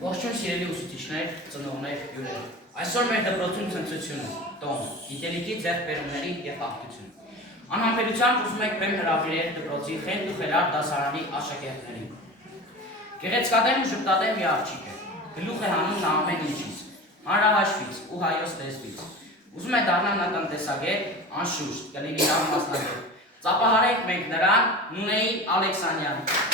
Ողջույն սիրելի ուսուցիչներ, ծնողներ, հյուրեր։ Այսօր մեր դպրոցում ցնծություն է, տոն, գիտելիքի ձեռքբերումների և հաղթություն։ Անհամբերությամբ ուզում եք բեմ հրավիրել դպրոցի խենթ ու խելառ դասարանի աշակերտներին։ Գեղեցկադեմ ու ժպտադեմ մի աղջիկ է, գլուխ է հանում նա ամեն ինչից, հանրահաշվից ու հայոց լեզվից։ Ուզում է դառնալ նա տնտեսագետ, անշուշտ, կլինի լավ մասնագետ։ Ծափահարենք մենք նրան Նունեի Ալեքսանյան։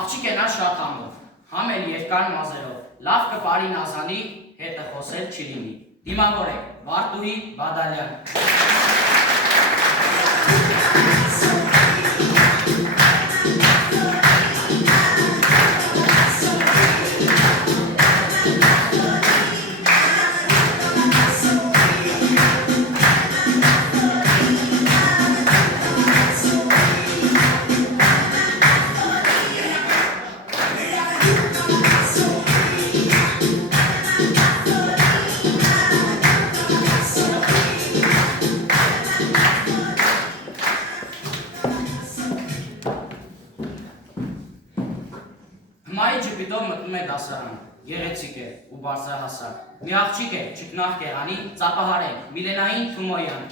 Աղջիկ է նա շատ համով, համ էլ երկար մազերով, լավ կպարի նազանի, հետը խոսել չի լինի։ Դիմավորեք, Վարդուհի Բադալյան։ Հմայի ջպիտով մտնում է դասարան, գեղեցիկ է ու բարձրահասակ, մի աղջիկ է, ճկնաղ կեղանի, ծափահարենք, Միլենային Թումոյան։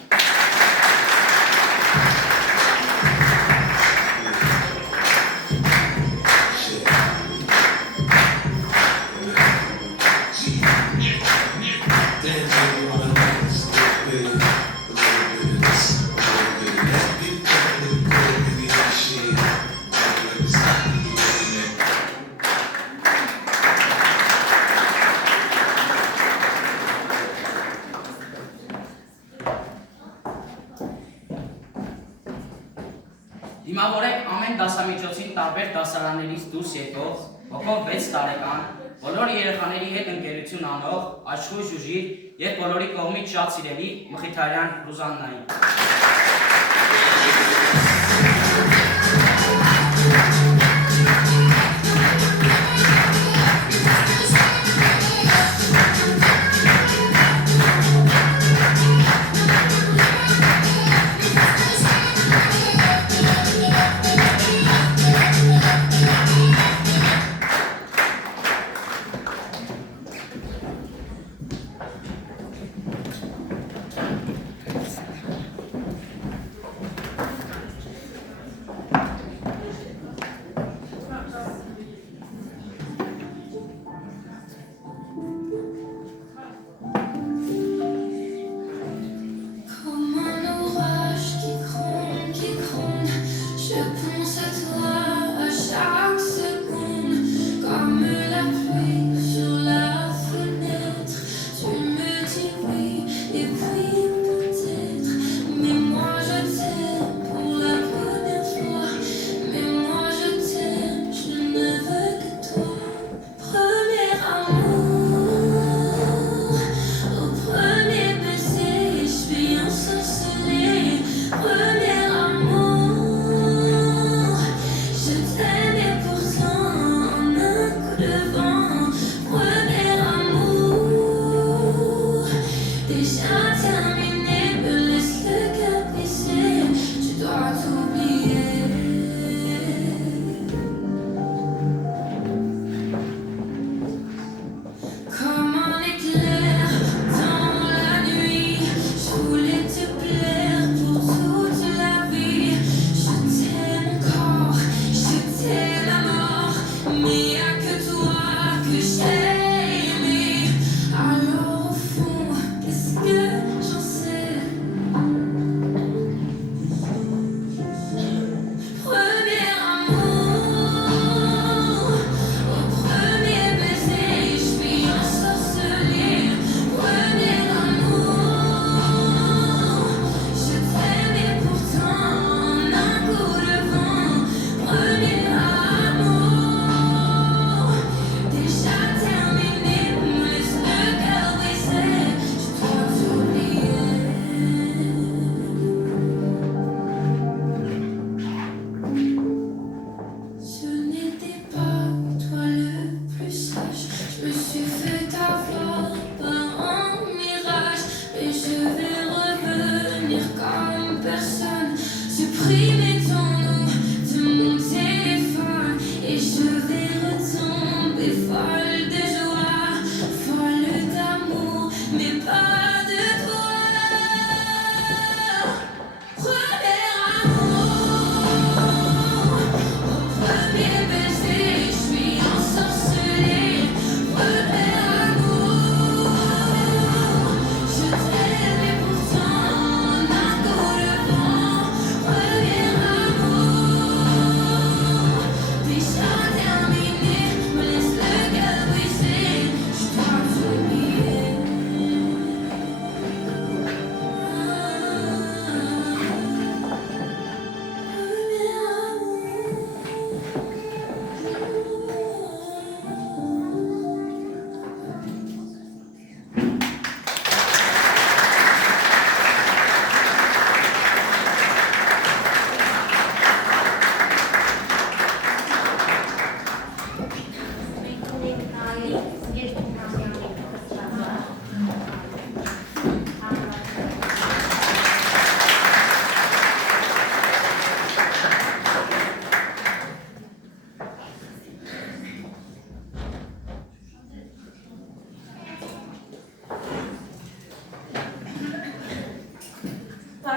Դիմավորեք ամեն դասամիջոցին տարբեր դասարաններից դուրս եկող, հոգով 6 տարեկան, բոլոր երեխաների հետ ընկերություն անող, աշխույժ ուժիր և բոլորի կողմից շատ սիրելի Մխիթարյան Ռուզաննային։ Alors au fond, qu'est-ce que j'en sais?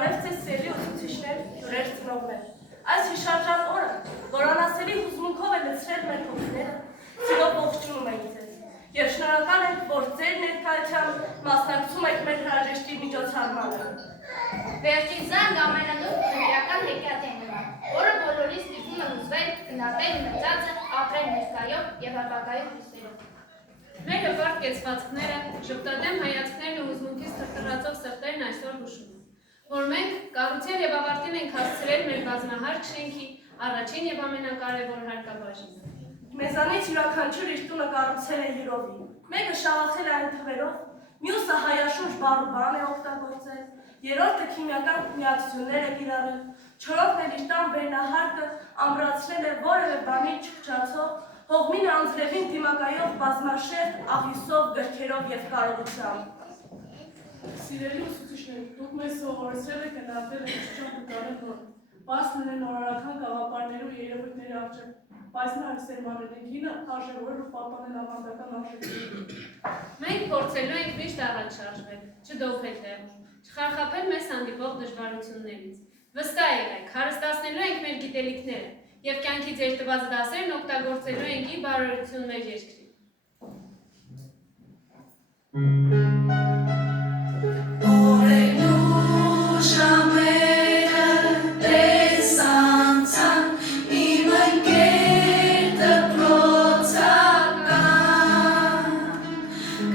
Բարև ձեզ սիրելի ուսուցիչներ, հյուրեր ծնողներ։ Այս հիշարժան օրը, որ անասելի հուզմունքով է լցրել մեր հոգիները, սիրով ողջունում ենք ձեզ։ Եվ շնորհակալ ենք, որ ձեր ներկայությամբ մասնակցում եք մեր հրաժեշտի միջոցառմանը։ Վերջին զանգ ամենանոր քրեական հեքիաթ է նման, որը բոլորիս ստիպում է հուզվել, գնահատել ունեցածը, ապրել ներկայով եւ ապագայում հույսերով։ Մեր հպարտ կեցվածքները, ժպտադեմ հայացքներն ու հուզմունքից թրթռացող սրտերն այսօր հուշում են, որ մենք կառուցել եւ ավարտել ենք հասցրել մեր բազմահարկ շենքի առաջին եւ ամենակարևոր հարկաբաժինը։ Մեզանից յուրաքանչյուր իր տունը կառուցել է յուրովի։ Մեկը շաղախել է այն թվերով, մյուսը հայաշունչ բառ է օգտագործել, երրորդը քիմիական միացություններ է կիրառել, չորրորդն էլ իր տան վերնահարկը ամրացրել է որևէ բանի չքչացող, հողմին անձրևին դիմակայով բազմաշերտ աղյուսով, գրքերով և կարողությամբ։ Սիրելի ուսուցիչներ, դուք մեզ սովորեցրել եք գնահատել էջությամբ ու կարել նոր, բաց լինել նորարարական գաղափարներու երևույթների առջև, բայց նաև սերմանել գինը արժևորել ու պահպանել ավանդական արժեքները։ Մենք փորձելու ենք միշտ առաջ շարժվել, չդոփել տեղում, չխարխափել մեզ հանդիպող դժվարություններից։ Վստահ եղեք, հարստացնելու ենք մեր գիտելիքները և կյանքի ձեր տված դասերն օգտագործելու ենք ի բարօրություն մեր երկրի։ Օրերն ու ժամերը տեսանցան, իմ ընկեր դպրոցական,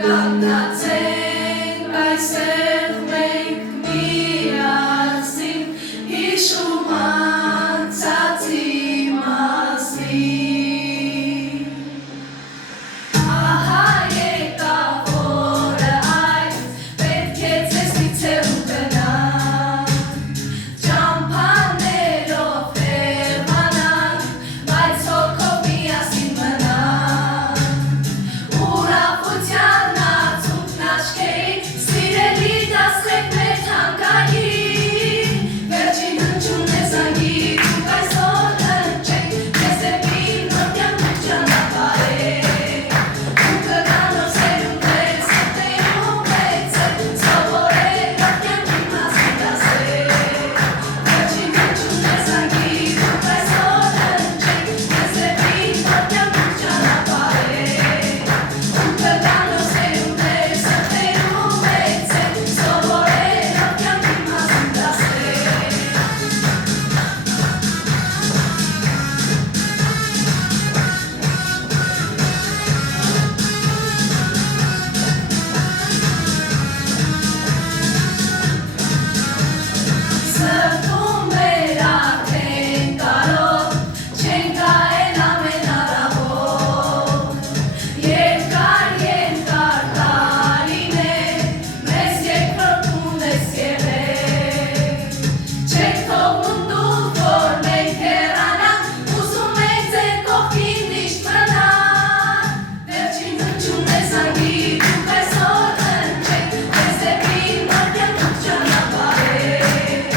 կանգնացենք այսեղ մենք միասին, հիշում անցածի մասին։ Ահա եկավ օրը այս, պետք է ձեզնից հեռու գնանք, ճամփաներով հեռանանք, բայց հոգով միասին մնանք, ուրախության ածուխն աչքերին, սիրելի դասեք մեր թանկագին, վերջին հնչյուն է զանգի, դուք այսօր հնչեք, մեզ դեպի նոր կյանք ճանապարհեք, ու կգան նոր սերունդներ, սրտերում մեծեր, սովորել նոր կյանքի մասին դասեր, վերջին հնչյուն է զանգի, դուք այսօր հնչեք, մեզ դեպի նոր կյանք ճանապարհեք, ու կգան նոր սերունդներ, սրտերում մեծեր, սովորել նոր կյանքի մասին դասեր։ Սրտում մեր արդեն կարող, չենք գայել ամենարավոր, երկար տարիներ, մեզ երկրորդուն ես եղել, չենք թողնում դուք, որ մենք հեռանանք, ուզում ենք ձեր կողքին միշտ մնալ, վերջին հնչյուն է զանգի, դուք այսօր հնչեք, մեզ դեպի նոր կյանք ճանապարհեք,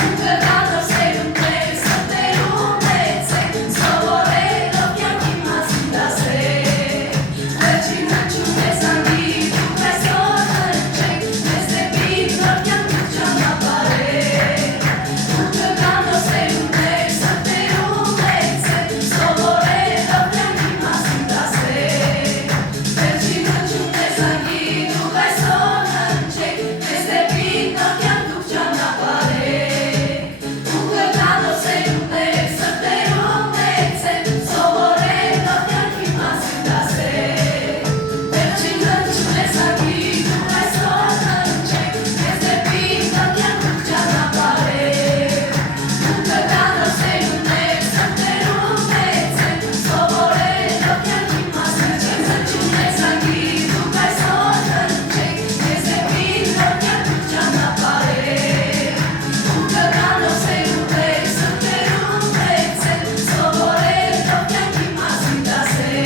ու կգան նոր սերունդներ, սրտերում մեծեր, սովորել նոր կյանքի մասին դասեր, վերջին հնչյուն է զանգի, դուք այսօր հնչեք, մեզ դեպի նոր կյանք ճանապարհեք, ու կգան նոր սերունդներ, սրտերում մեծեր, սովորել նոր կյանքի մասին դասեր, վերջին հնչյուն է զանգի, դուք այսօր հնչեք, մեզ դեպի նոր կյանք ճանապարհեք, ու կգան նոր սերունդներ, սրտերում մեծեր, սովորել նոր կյանքի մասին դասեր, վերջին հնչյուն է զանգի, դուք այսօր հնչեք, մեզ դեպի նոր կյանք ճանապարհեք, ու կգան նոր սերունդներ, սրտերում մեծեր, սովորել նոր կյանքի մասին հնչյուն է զանգի, դուք այսօր հնչեք, մեզ դեպի նոր կյանք ճանապարհեք, ու կգան նոր սերունդներ, սրտերում մեծեր, սովորել նոր կյանքի մասին դասեր։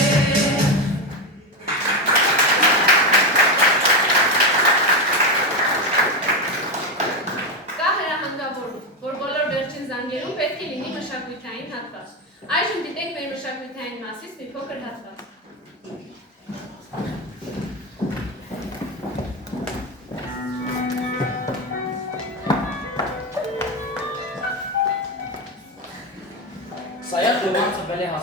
Կա հրահանգավորում, որ բոլոր վերջին զանգերում պետք է լինի մշակութային հատված։ Այժմ դիտենք մեր մշակութային մասից մի փոքր հատված։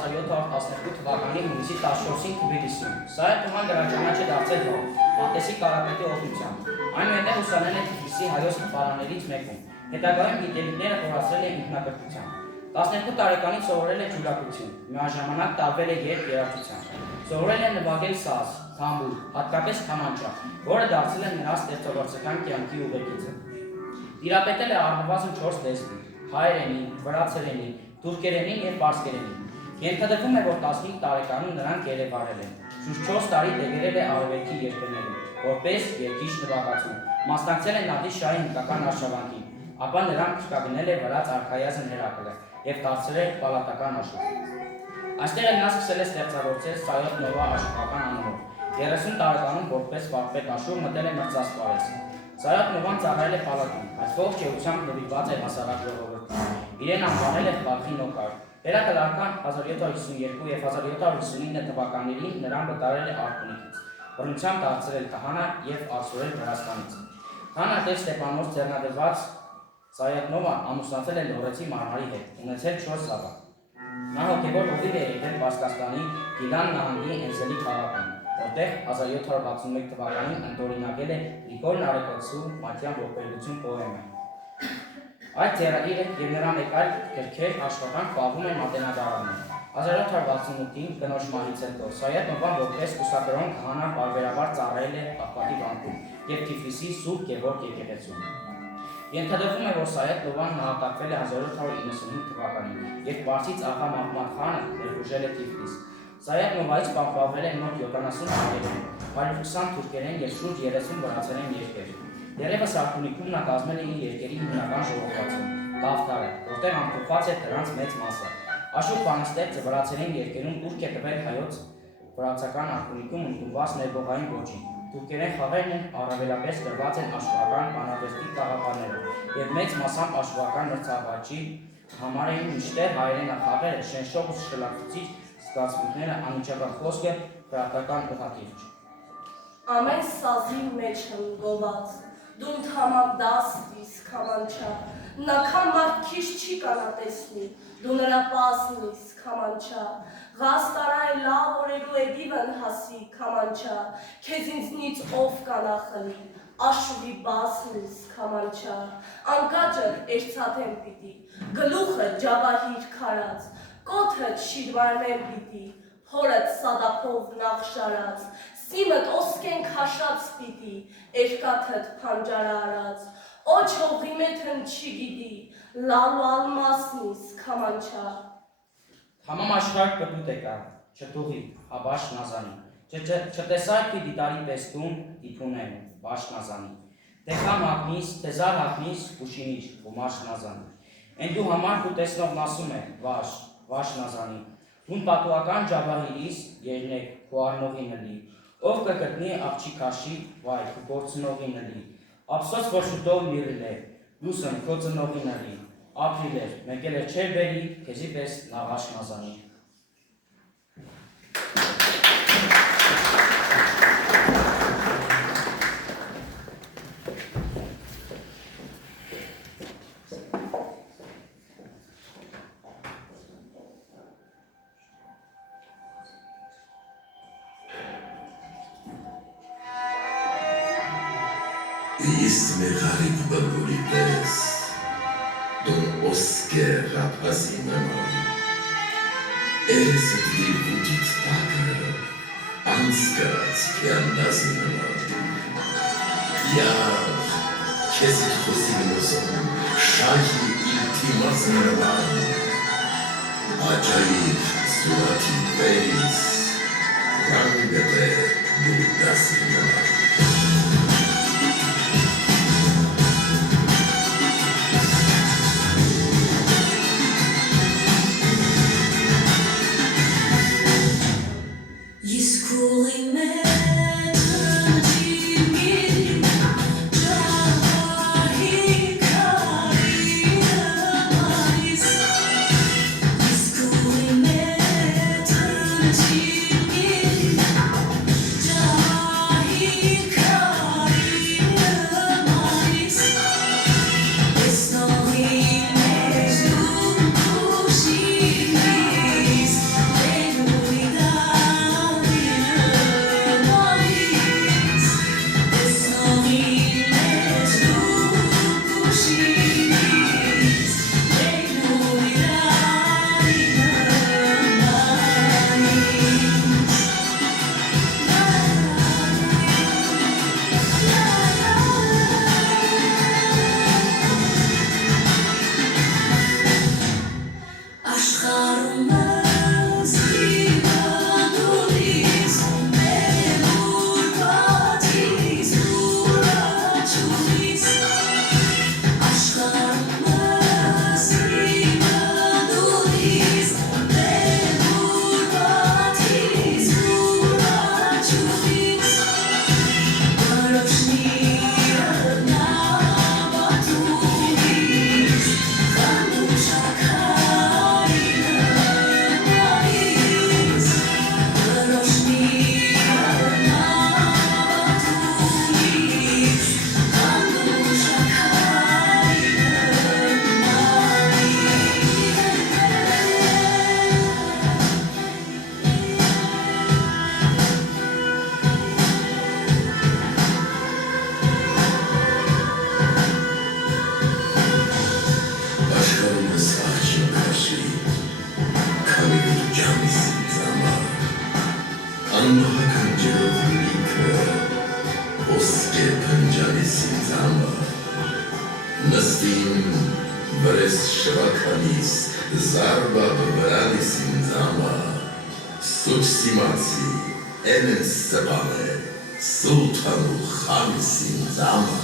1712 թվականի հունիսի 14-ին Թբիլիսիում։ Սայեդ Նոման գրաչանաչ է դարձել հոր, Մատեսի կարապետի օգնությամբ։ Այնուհետև ուսանել է Թիֆլիսի հայոց թվարաններից մեկում։ Հետագայում գիտելիքները խորացրել է ինքնակրթությամբ։ 12 տարեկանից սովորել է ջուրակություն, միաժամանակ տարվել է երգերաժշտությամբ։ Սովորել է նվագել սազ, թամբուր, հատկապես քամանչա, որը դարձել է նրա ստեղծագործական կյանքի ուղեկիցը։ Տիրապետել է առնվազն 4 լեզվի՝ հայերենին, վրացերենին, թուրքերենին և պարսկերենին։ Ենթադրվում է, որ 15 տարեկանում նրանք երևարել են։ Շուրջ 4 տարի դեգերել է արևելքի երկրներում, որպես երգիչ նվագացու, մասնակցել է Նադիր շահի հնդկական արշավանքին, ապա նրան փրկագնել է վրաց արքայազն Հերակլը և դարձրել պալատական աշուկ։ Այստեղ նա սկսել է ստեղծագործել Սայոթ Նովա աշուկական անունով։ 30 տարեկանում որպես վարպետ աշուկ մտել է Մրցասպարեզ։ Սայոթ Նովան ծառայել է պալատում, բայց ողջ էությամբ նվիրված է հասարակ ժողովրդին։ Իրեն անվանել է Խալխի նոկար։ Հերակլական 1752 և 1759 թվականներին նրան վտարել է Արքունիքից, բռնությամբ դարձրել քահանա և արձորել Վրաստանից։ Քահանա Տեր Ստեփանոս ձեռնադրված Սայոթ Նովան ամուսնացել է Լոռեցի Մարմարի հետ, ունեցել 4 զավակ։ Նա հոգևոր հովիվ է եղել Պարսկաստանի Գիլան նահանգի Էնզելի քաղաքում, որտեղ 1761 թվականին ընդօրինակել է Գրիգոր Նարեկոցու «Մատյան ողբերգություն» պոեմը։ Այդ ձեռագիրը և նրա մեկ այլ գրքեր աշխատանք պահվում են Մատենադարանում։ 1768-ին կնոջ մահից հետո Սայոթ Նովան որպես կուսակրոն քահանա պարբերաբար ծառայել է Աղբատի վանքում և Թիֆլիսի Սուրբ Գևորգ եկեղեցում։ Ենթադրվում է, որ Սայոթ Նովան նահատակվել է 1795 թվականին, երբ պարսից աղա Մահմադ խանը ներխուժել է Թիֆլիս։ Սայոթ Նովայից պահպանվել են մոտ 70 հայերեն, 120 թուրքերեն և շուրջ 30 վրացերեն երգեր։ Դեռևս Արքունիքում նա կազմել է իր երգերի հիմնական ժողովածուն՝ «Դավթարը», որտեղ ամփոփված է դրանց մեծ մասը։ Աշուկ բանաստեղծը վրացերեն երգերում տուրք է տվել հայոց վրացական Արքունիքում ընդունված ներբողային ոճին։ Թուրքերեն խաղերն առավելապես գրված են աշխուհական բանավեճի տաղավարներով և մեծ մասամբ աշխուհական մրցավաճի համար էին, մինչդեռ հայերենախաղերը շնչող ու շլացուցիչ զգացմունքները, անմիջական խոսքը, քրեական ուղղակիրճ։ Ամեն սազի մեջ հնգոված, դու ընդհանրապես դասվիս քամանչա, նական մարդ քիչ չի կանատեսնի, դու նրա պասնիս քամանչա, Ղաստարա է լավ օրերու էդիվն հասի քամանչա, քեզ ինձնից ով կանախլի, աշուվի բասնիս քամանչա, անկաճը էրցաթեն պիտի, գլուխը ջավահիր քարած, կոթը շիրվարներ պիտի, փորդ սադափով նախշարած, սիմդ ոսկեն քաշած պիտի, երկաթդ փանջարա արած, օչ հողի մեթն չի գիտի, լալու ալմասնիս քամանչա։ Համամ աշխարհ կպուտ եկա, չտուղի, հաբաշ նազանի, չտեսայք դիտարի պեստում, դիփունեմ, բաշ նազանի, տեխամ հակնիս, տեզար հակնիս, կուշինիր, գումաշ նազանի, են դու համար կու տեսնով նասում է, վաշ նազանի, դուն պատուական ջավահիրիս, երնեք, քու արնողի նլի, ով կգտնի աղջի քաշի, վայ, քու գործնողի նլի, ափսոս որ շուտով միրիլ է, դուսն քո ծնողի նլի, ապրիլ էր, մեկ էլ չէր բերի, քեզի պես նաղաշ նազանի։ Ist mir Harik Baburides, Don Oscar Rapazinemon, es die Wudit Takar, Ansgats Piandazinemon, Ja, Kesit Hosimoson, Shahi Iltimazinemon, Ajaib Surati Beis, Rangele Budazinemon. He Նստին վրես շվականիս, զարբա բվրանիս ինձամա, սուչ սիմացի, էնեն սպանը, սուլթանու խամիս ինձամա։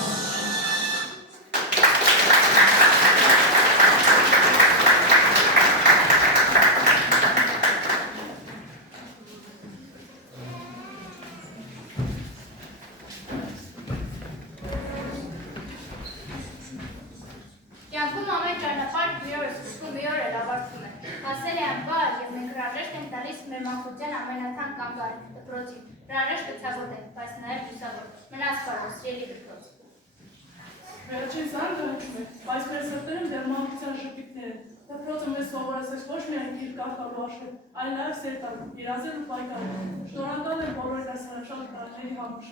Կյանքում ամեն ճանապարհ մի օր է սկսվում, մի օր էլ ավարտվում է։ Հասել է անվար և մենք հրաժեշտ ենք տալիս մեր մանկության ամենաթանկ կանգառ դպրոցին։ Հրաժեշտ կցավորենք, բայց նաև լուսավոր։ Մնաս բարով, սիրելի դպրոց։ Վերջին զանգը հնչում է, բայց մեր սրտերում դեռ մանկության ժպիտներ են։ Դպրոցը մեզ սովորեցրեց ոչ միայն գիր կարգալու աշխարհ, այլ նաև սեր տալ, երազել ու պայքարել։ Շնորհակալ եմ բոլորին այս հրաշալի տարիների համար։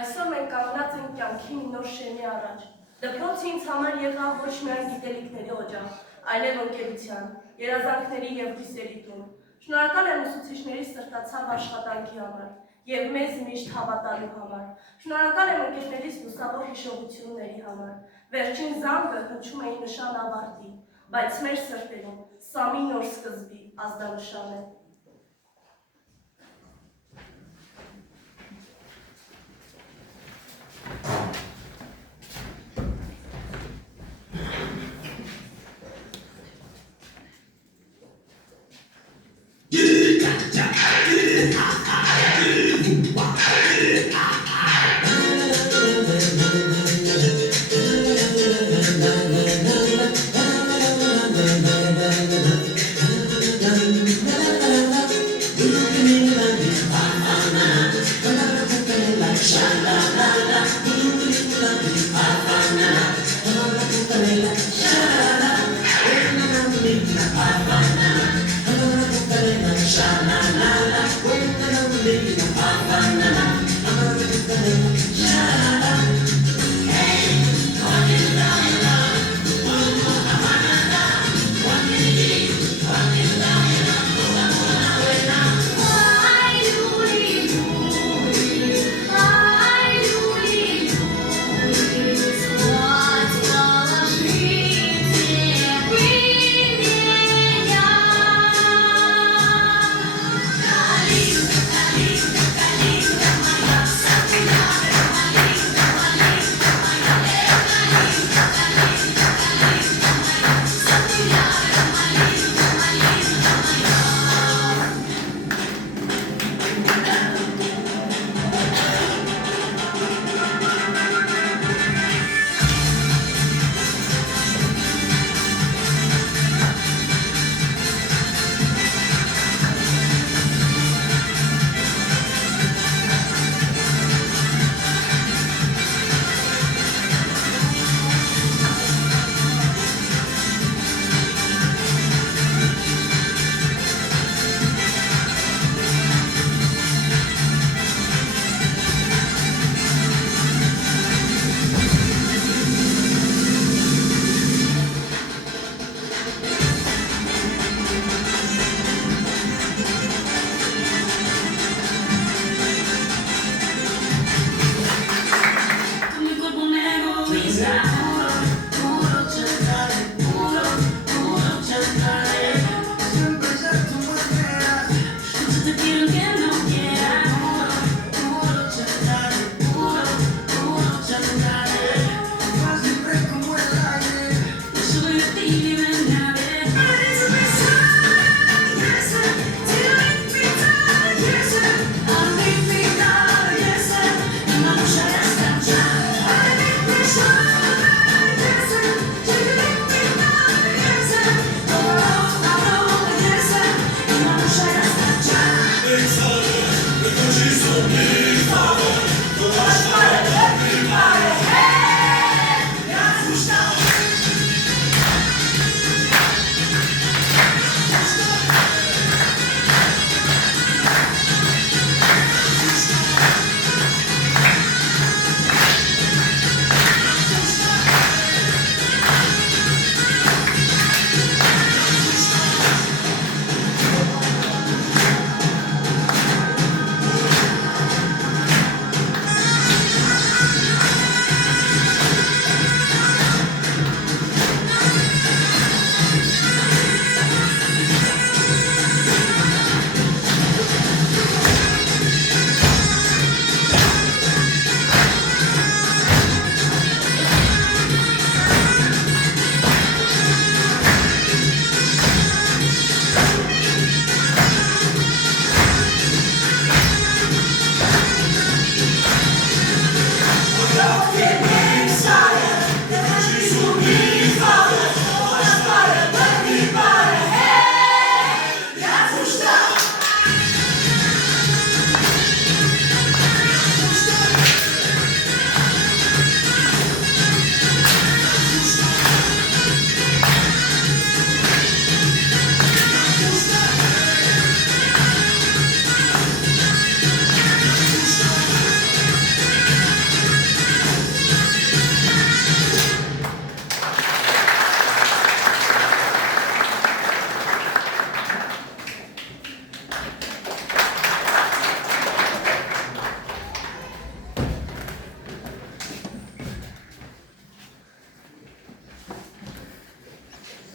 Այսօր մենք կանգնած ենք կյանքի մի նոր շեմի առաջ։ Դպրոցը ինձ համար եղավ ոչ միայն գիտելիքների օջախ, այլև ընկերության, երազանքների և հույսերի տուն։ Շնորհակալ եմ ուսուցիչների սրտացավ աշխատանքի համար և մեզ միշտ հավատալու համար։ Շնորհակալ եմ ընկերներիս լուսավոր հիշողությունների համար։ Վերջին զանգը հնչում է նշան ավարտի, բայց մեր սրտերում սա մի նոր սկզբի ազդանշան է։ What will be?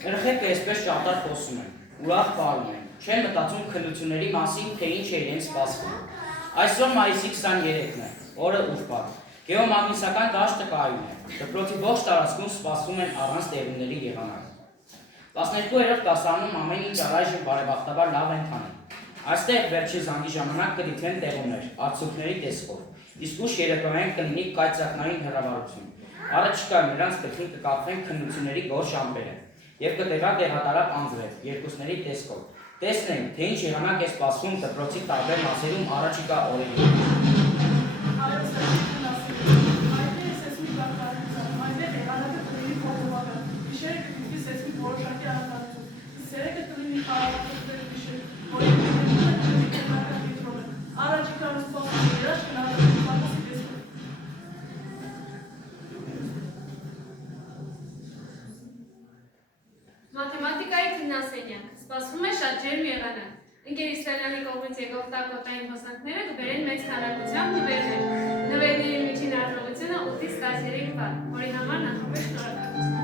Երեխեքը այսպես ճարտար խոսում են, ուրախ պարում են, չեն մտածում քննությունների մասին, թե ինչ է իրենց սպասվում։ Այսօր մայիսի 23-ն է, օրը ուրբաթ, գեոմագնիսական դաշտը կայուն է, դպրոցի ողջ տարածքում սպասվում են առանց տերունների եղանակ։ 12-րդ դասարանում ամեն ինչ առայժմ բարեբախտաբար լավ են քանում։ Այստեղ վերջի զանգի ժամանակ կդիտվեն տեղումներ, արդյունքների տեսքով, իսկ ուշ երեկոյան կլինի կայծակնային հեռավարություն։ Առաջիկայում նրանց գլխին կկապվեն քննությունների գորշ ամպերը և կտեղա դեղատարապ անձրև, երկուսների տեսքով։ Տեսնենք, թե ինչ եղանակ է սպասվում դպրոցի տարբեր մասերում առաջիկա օրերին։ Մաթեմատիկայի քննասենյակ, սպասվում է շատ ջերմ եղանակ։ Ընկեր Իսրայելյանի կողմից եկող տակոտային հոսանքները կբերեն մեծ քանակությամբ նվերներ։ Նվերների միջին արժողությունը 8-ից 13 բան, որի համար նախապես շնորհակալություն։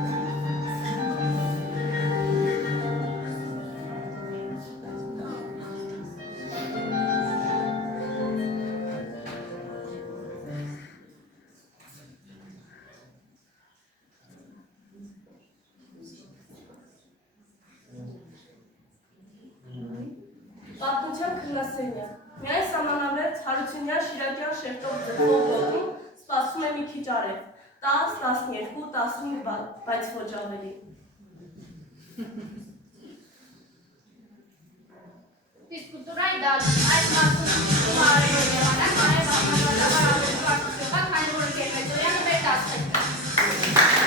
Պատմության քննասենյակ։ Միայն սահմանամերձ Հարությունյան Շիրակյան շերտով ձգվող գոտում սպասվում է մի քիչ արև, 10, 12, 15 բան, բայց ոչ ավելի։ Ֆիզկուլտուրայի դասում այս մասում արևոտ եղանակ նաև համապատասխան ավելի վարդություն과 քանի որ Գերմեծորյանը մեր դասն է։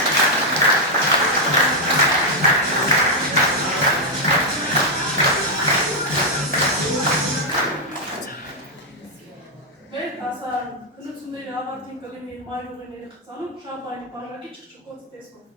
Մեր դասարանում քննությունների ավարտին կլինի մայրուղիների խցանում շամպայնի բաժակի չխչխոցի տեսքով։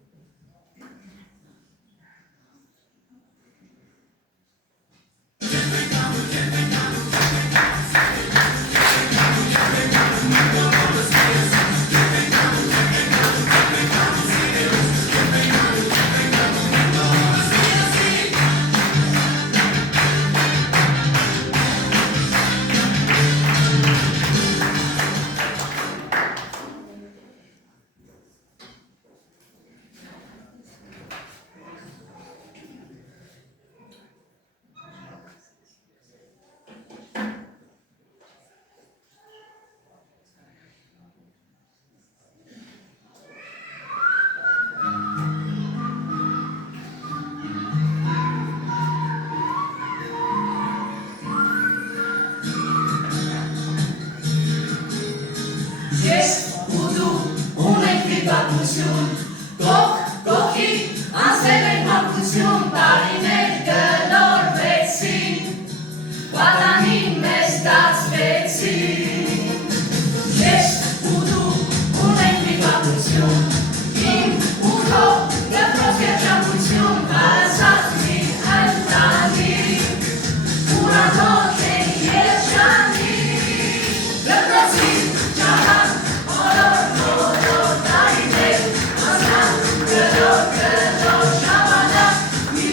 Ես ու դու ունենք մի պատմություն, կողքի անցել են հապություն, տարիներ գլորվեցին, պատանին մեզ դասվեցին։ Ես ու դու ունենք մի պատմություն, իմ ու քո դպրոց երջանկություն, հարազատ մի ընտանիք, ուրախոտ են երջանիկ, դպրոցի ճահան բոլոր տարիներ, անցան գլոր ժամանակ, մի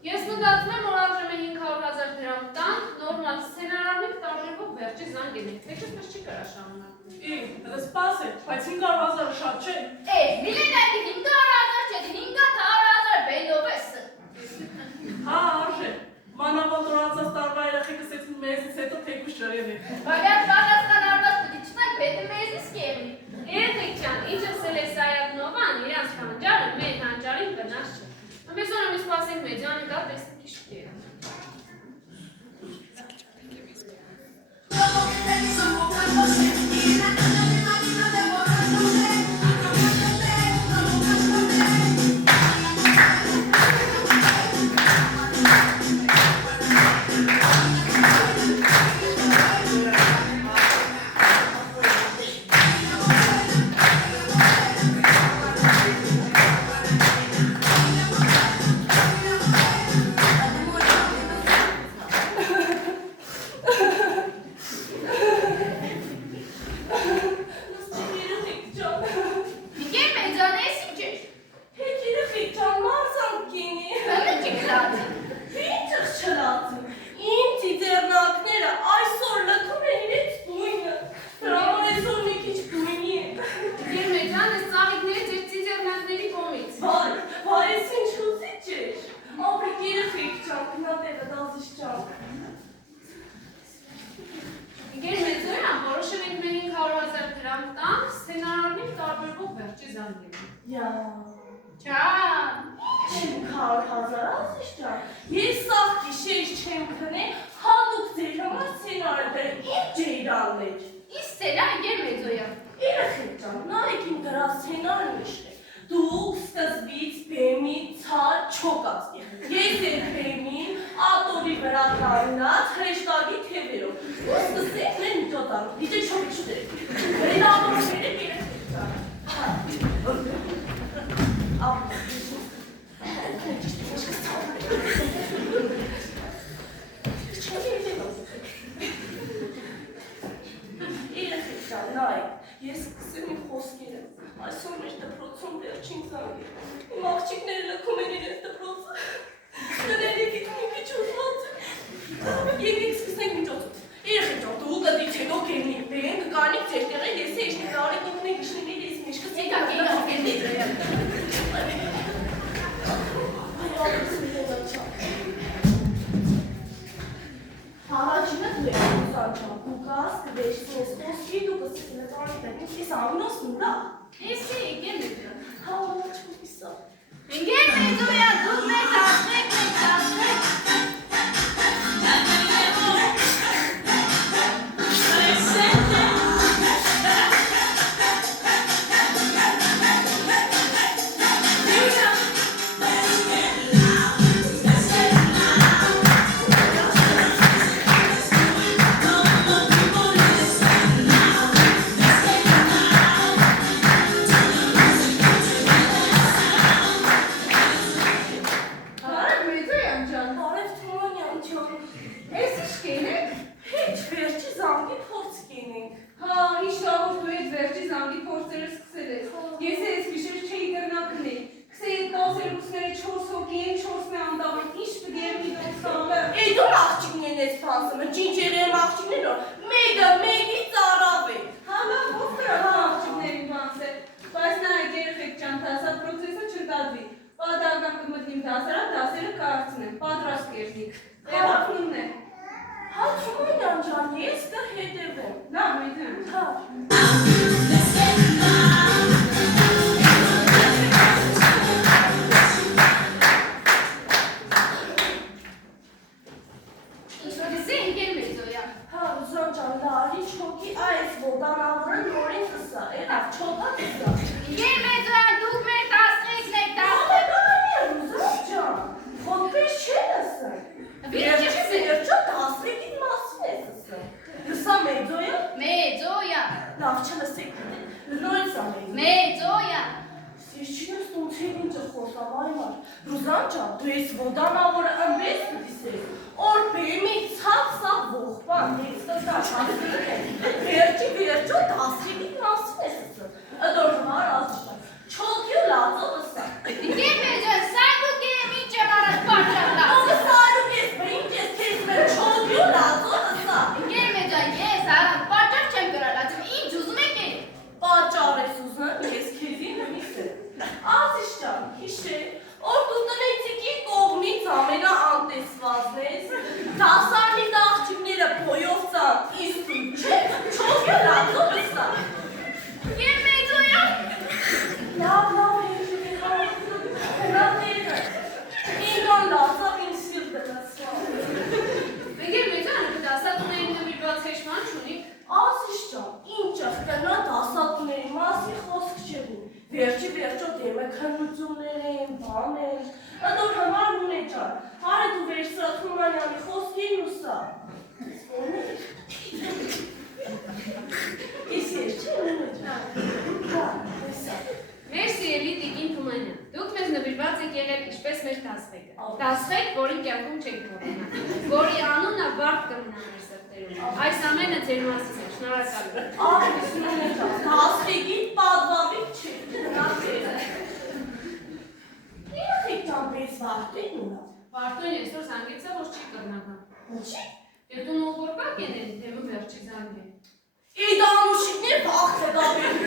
Ես մտածում եմ, որ արժեմ է 500,000 դրամ տան, նորմալ սցենարարնիկ տարբերվող վերջի զանգել եք, թե չսպես չի կարա շարունակում։ Սպաս է, բայց 500,000 շատ չէ։ Միլենայդի 500,000 չէ, 500,000 բեյլով ես։ Հա, արժե, մանավանդ որ անցած տարվա երեխեքս էցին մեզից հետո թեկուս ջրեն է։ Բայց պատասխանարված պտի չնակ պետը մեզից կեղնի։ Երեխեք ջան, ինչ ասել է Սայաթ Նովան, իրանց հանճարը մեր հանճարին վնաս չէ։ Մեզ օրը մի սպասենք մեջանը կա տեսնենք ինչ պիտի է։ Ես սաղ գիշեր չեմ քնե, հատուկ ձեր համար սցենարը դրել, ինչ ջեյրաններ։ Ինչ սցենար եկեր մեծոյա։ Երեխեք ջան, նայեք իմ դրած սցենարն իշտ է։ Դուք սկզբից բեմի ցած չոկած եղեք։ Ես եմ բեմին ատորի վրա կանգնած հրեշտակի թևերով։ Ու սկսեք մեր միջոցառում։ Դիջե չոք չդրեք։ Մեր ատորները երեխեք ջան։ Ես սկսեմ իմ խոսքերը, այսօր մեր դպրոցում վերջին զանգ է, իմ աղջիկները լքում են իրենց դպրոցը, դրել եկեք մի քիչ ուզված է, եկեք սկսենք միջոցով, երեխեք ջան, դու կդից հետո կերնիկ բերեն, կկանիք ձեր տեղը, ես է իշնի կարեք ինքնեք իշնիներ ես միշ Առաջինը դու ես ուսանչան, դու կաս, կվեշտես, խոսքի դու կսիք նետարիքներ, ես ամինոս նուրա։ Եսի եկեր մեծոյա։ Հա, ոչմ իսա։ Եկեր մեծոյա, դուք մեկ ասեք։ Հա, Թումանյան Ռուզան ջան, ես կհետևեմ։ Լավ, հետև։ Հա։ Ինչպես է ընկեր մեծոյա։ Հա, Ռուզան ջան, լարի չոքի այս ոտանավորը նորին կսա, էլավ չոքա կսա։ Ընկեր մեծոյա, դուք մեր տասնիկն եք Ռուզան ջան, խոտպես չէ լսը։ Վերջը տասնիկին մասին է լսը։ Լսա մեծոյա։ Մեծոյա, Լավ չլսեք, նորից սա մեծոյա։ մեծոյա։ Ես չնես տունցին ինձը խոսավ այմար, Ռուզան ջան, դու ես ոտանավորը ըմբես պտիսես, որ բեմի ցավ սա ողբան, ես տտար հասնիկ է, վերջո տասրիկին մասին ես ըսը, ըդոր հմար ազիշտան, չոքի ու լածով ըսա։ Ընկեր մեծոյա, սայլուկ է մի ճանարած պարճար լաց։ Ովը սարուկ ես, բրինք ես կեզ մեր չոքի ու լածով ըսա։ Ընկեր մեծոյա, ես առանց պարճար չեմ գրալացում, ինչ ուզում եք է։ Պաճար ես ուզն, ես կեզին հմիս է։ Ազիշտան, հիշե, որ դու տնեցիկի կողմից ամենա անտեսվածն ես, դասարնի դաղջիվները պոյով ծան, իսկ դու չէ, չոքի ու լածով ըսա։ Ընկեր մեծոյա։ Լավ, հեժի, հնատերը, ինգան լացավ իմ սիրտը լացավ։ Ընկեր մեծոյա, դասատուներին նվիրված հեշման չունիք։ Ազիշտան, ինչը կնա դասատուների մասի խոսք չեղին, վերջո դեմ է քննություններ են, բան են, ըդոր համար ունե ջան, հարը դու վերսրաթումանյանի խոսքին ուսա։ Ես չի ունե ջան, հա, եսա։ Մեր սիրելի Տիկին Թումանյան, դուք մեզ նվիրված եք եղել ինչպես մեր տասվեկը։ Ահա։ Տասվեք, որին կյանքում չեք մոռանա, որի անունը բարդ կմնա մեր սրտերում։ Այս ամենը ձեր մասից է, շնորհակալ եմ։ Ահիս ունե ջան, դասվեկին պատվավիկ չի, հնատերը։ Իրախիկ ջան բես վարտին ունա։ Վարդույն այսօր զանգեցա, որ չի կրնական։ Ինչի։ Ետուն ուղորկակ եների թեմը վերջի զանգեն։ Իդանուշիկներ վաղթը դաբերում,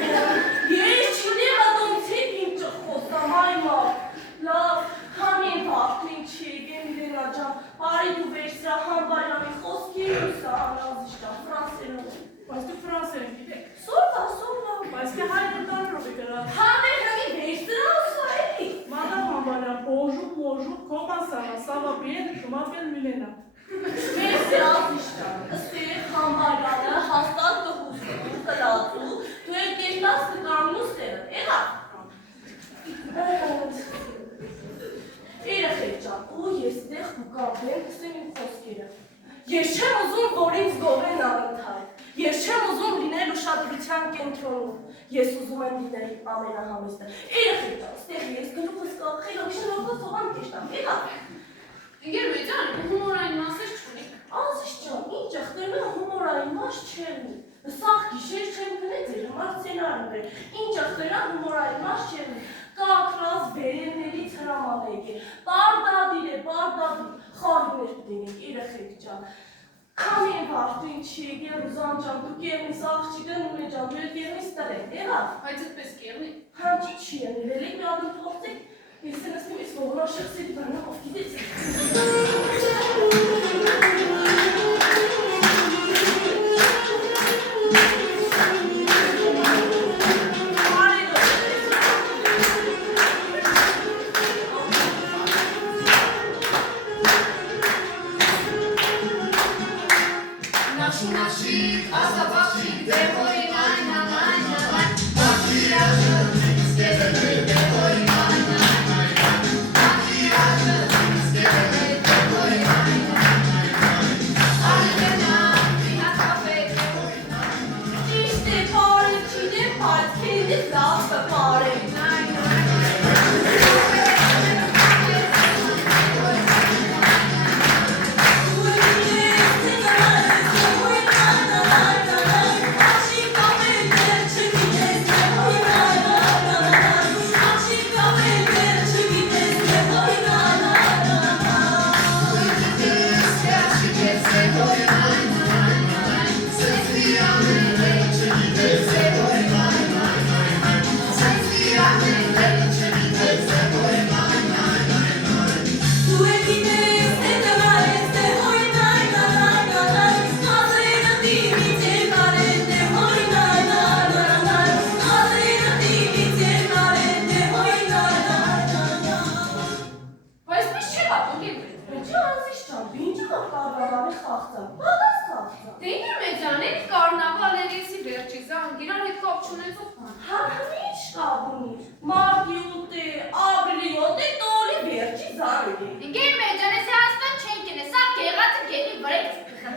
ես չունեմ ատոնցիկ ինչը խոսամ այմար, լավ, համին վաղթին չի, գեմ իրենա ջան, բարի դու վերսրա համբարյանի խոսքի ուսա անազիշտան, ֆրանսերում։ Բայց դու ֆրանսերեն գիտեք։ Սովա, Բայց թե հայրեն տարրով է գրած։ համեր հագի վերսրա ուսա էլի։ Madame Hambaran, bonjour, comment ça va bien, je m'appelle Milena. Վերսի ազիշտան, ըստեր համբարյանը հաստատ կհուսում, կլացու, դու էլ կերնաս կկամնուս տերը, էղա։ Երեխեք ջան, ու ես դեղ կկապեմ, կսեմ իմ խոսքերը։ Ես չեմ ուզում, որ ինձ գողեն առընթար։ Ես չեմ ուզում լինել ուշադրության կենտրոնում։ Ես ուզում եմ լինել ամենահամեստը։ Երեխեք ջան, ստեղ ես գլուխս կախել, շնորհքով սովան կեշտամ, էղա։ Ընկեր մեծան, հումորային մասեր չունիք։ Ազիշ ջան, ինչ ախտերն հումորային մաս չերնի։ Սաղ գիշեր չեմ կնեց էր համար սենարն էր, ինչ ախտերան հումորային մաս չերնի։ Կակրած վերելներից հրամանեք է, բարդադիր է, խարուներ պտինեք, իրեխեք ջան։ Քամին վաղթույն չի, Ռուզան ջան, դու կերնիս աղջիկը նունե ջան, դու էլ կերնիս տրեք, էղա։ Բայց այդպես կեղնի։ Հանչի չի եղնել, էլի մի ադում փոխցեք, ես նստում ես ողնա շղսիտ բանա, ով գիտեց։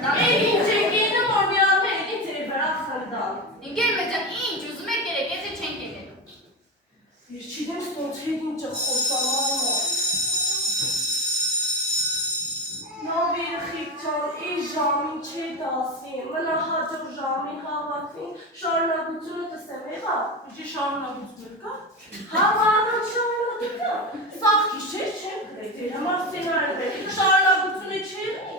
Մենք ինչ ենք ենում, որ մի անում է իդի ձեր վրա խնդան։ Ինգեր մեջան ինչ ուզում եք երեք, ես չենք ելել։ Ես չիդեմ ստոնցրեք ինչը խոսանալու։ Նավ երխիկ ճան, իս ժամին չէ դասին, մնա հաջող ժամին հավաքվին, շարունակությունը տսեմ եղավ։ Ինչի շարունակություն կա։ Հավանոտ շարունակություն կա։ Սաղ կիշեր չեմ գրեք, դեր համար սենարը բերի, շարունակությունը չէ եղի։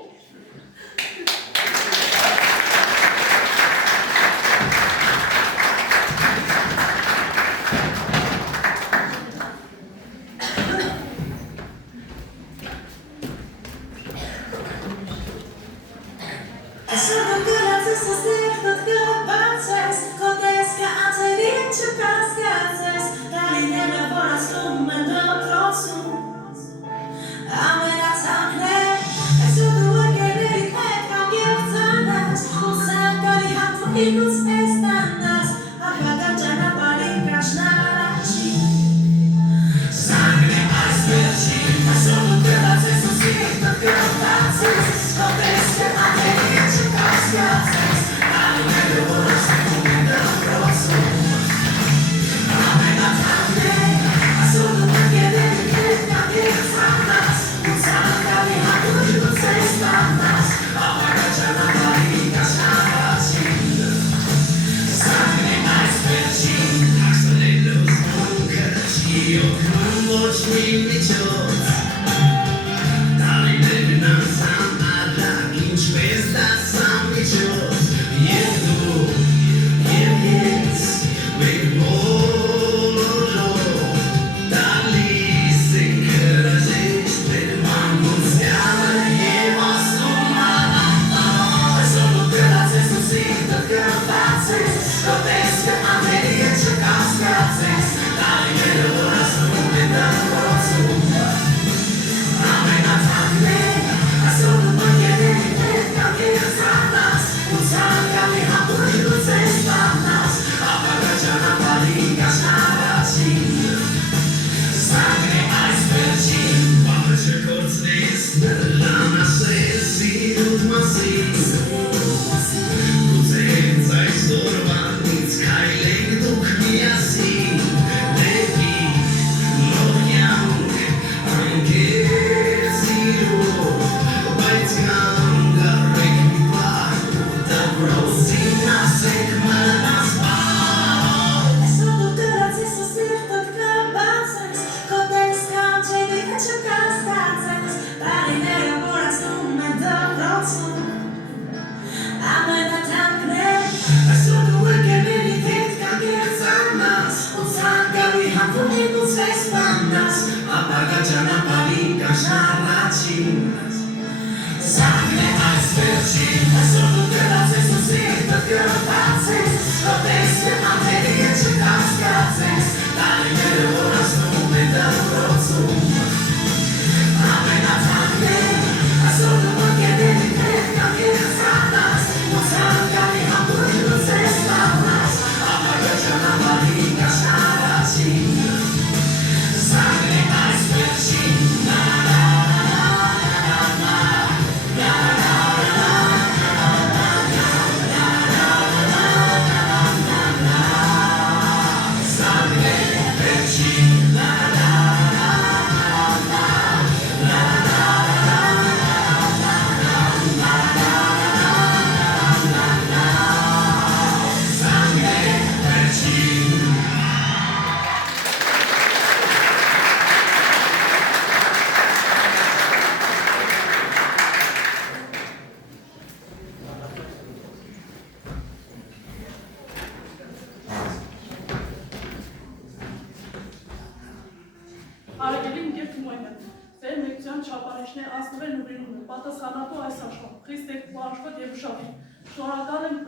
Արագելի ընկեր Թումոյանը, ձեր մեկցյան չապարիշներ անցնվել նուրինում է, պատասխանատու այս աշխով, խիստ եք պարաշվատ և ուշավի։ Շնորհակալ եմ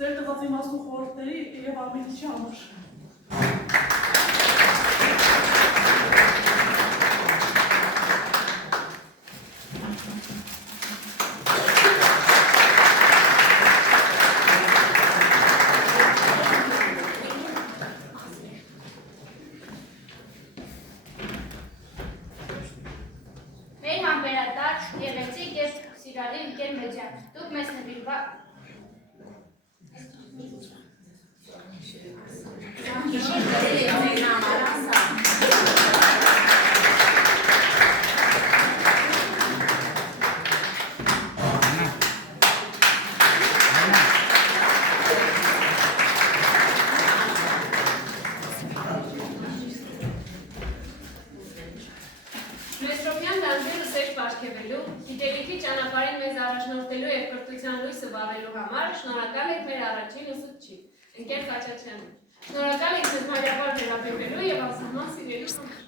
ձեր տված իմաստու խորհուրդների և ամենիչի համար։ Մեր համբերատար, գեղեցիկ և սիրալիր ընկեր մեծ ջան, դուք մեզ նվիրված Մեսրոպյան դանձերը սեջ պարգևելու, գիտելիքի ճանապարհին մեզ առաջնորդելու և կրթության լույսը վառելու համար շնորհակալ եք մեր առաջին ուսուցչի, Ընկեր Խաչատրյանին։ Շնորհակալ եք մեզ մարիաբար վերաբերվելու և անսահման սիրելու համար։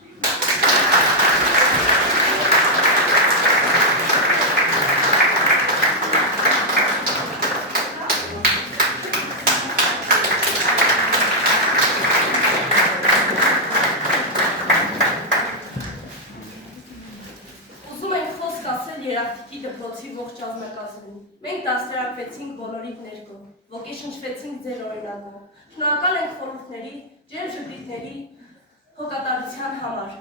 Երախտիկի դպրոցի ողջ ազնագազմին։ Մենք դաստիարակվեցինք բոլորիդ ներքո, ոգեշնչվեցինք ձեր օրինակով։ Շնորհակալ ենք խորհուրդների, ջերմ ժպիտների, հոգատարության համար։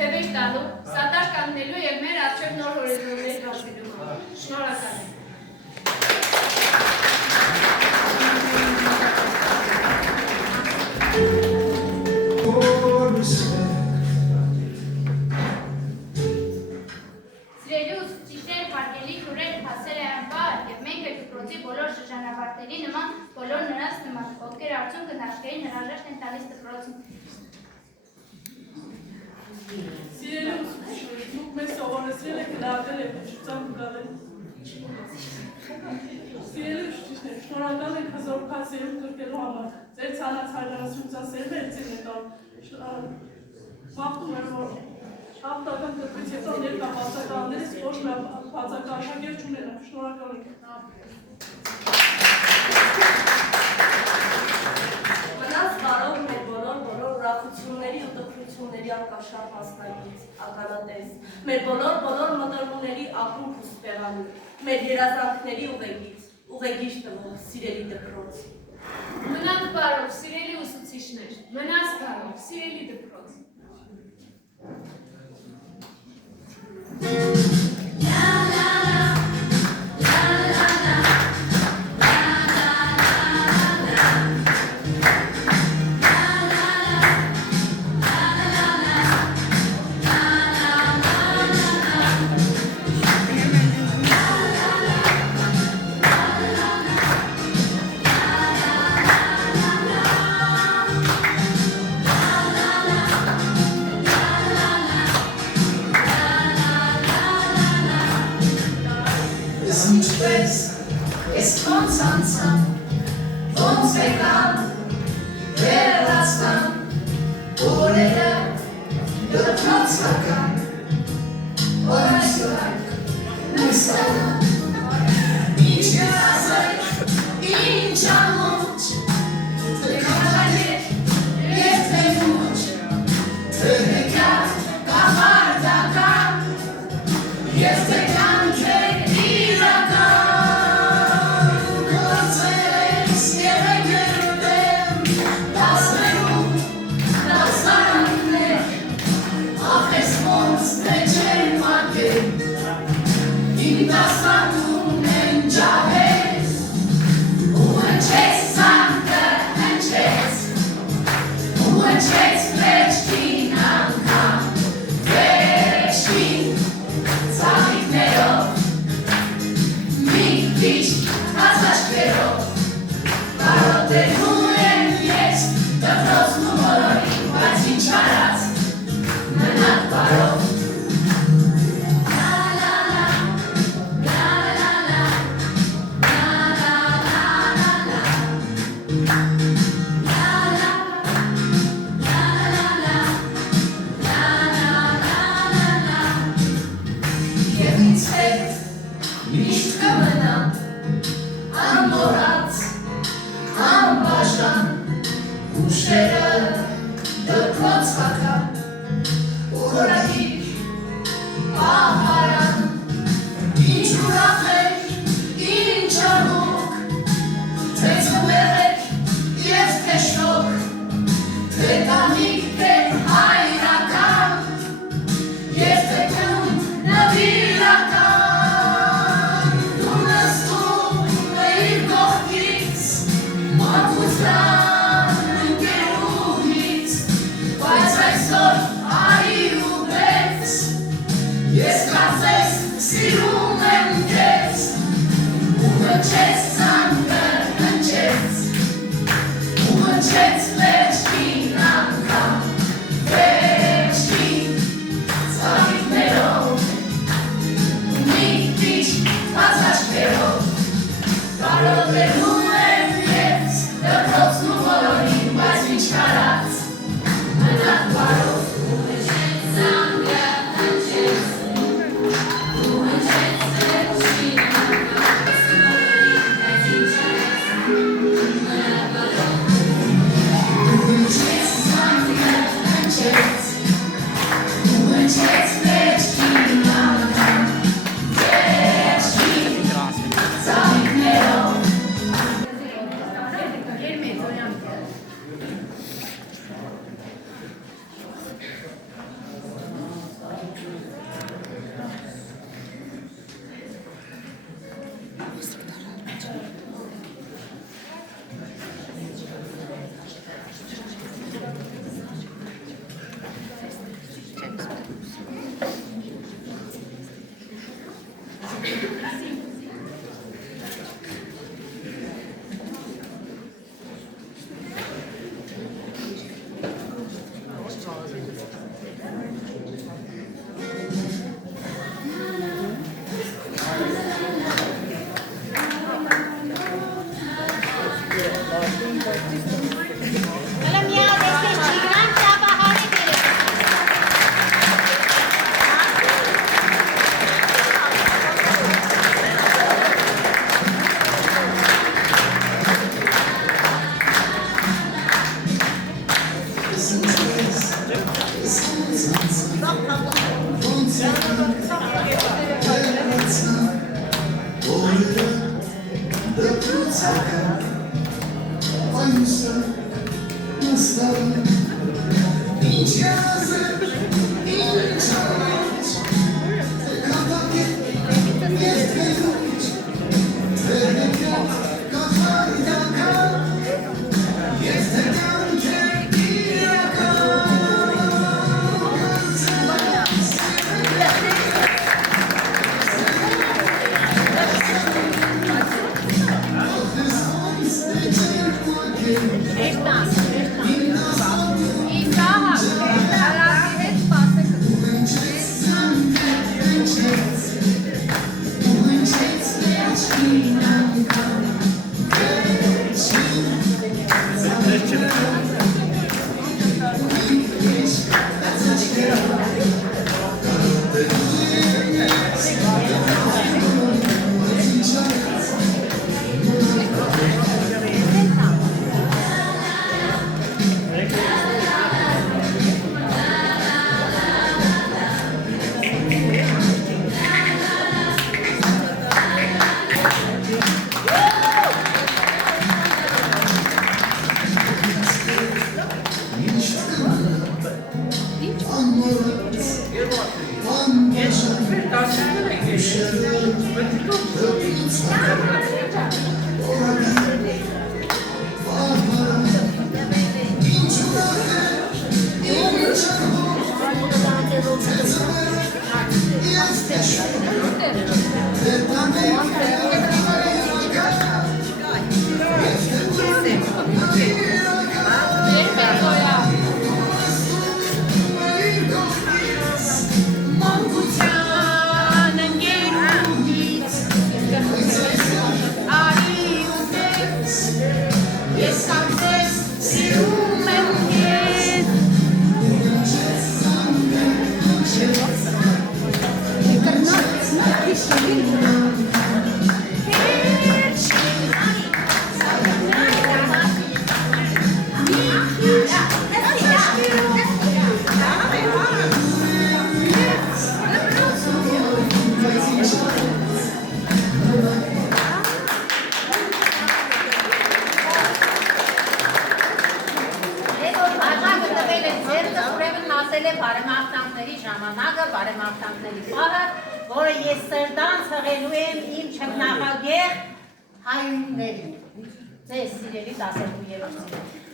թևեր տալու, սատար կանգնելու և մեր առջև նոր հորիզոններ բացելու համար։ Շնորհակալ եմ։ Սիրելի ուսուցիչներ, հարգելի հյուրեր, հասել է այն պահը, և մենք էլ դպրոցի բոլոր շրջանավարտների նման, բոլոր նրանց նման, ովքեր արդյունքը դաշտերին հրաժեշտ են տալիս դպրոցին։ Սիրելի ուսուցիչներ, դուք մեզ սովորեցրել եք լավել և հեշտությամբ գալել։ Սիրելի ուսուցիչներ, շնորհակալ ենք հզոր քասերում կրկելու համար, ձեր ցանած հայրենասիրության սերմը եցին հետո, մաղթում եմ, որ հաղթական կրկից հետո ներկա բացակալներից ոչ մի բացակաշագեր չունենան, շնորհակալ ենք։ Մնաց բարով մեր բոլոր ուրախությունների ու տխրությունների անկաշար մասնակից, ականատես, մեր բոլոր մտորումների ակունք ու սպեղանի, մեր երազանքների ուղեգիչ տվող սիրելի դպրոց։ Մնաք բարով, սիրելի ուսուցիչներ, մնաց բարով, սիրելի դպրոց։ Es konstanza, ոնց եկան, վերացան, օրերը դպրոցական, օրայսօր նստանը, ինչ գազեր, ինչ ամոչ, թքավալեր և թեմուչ, թհեկատ կախարդական, և թեկանքեր իրական,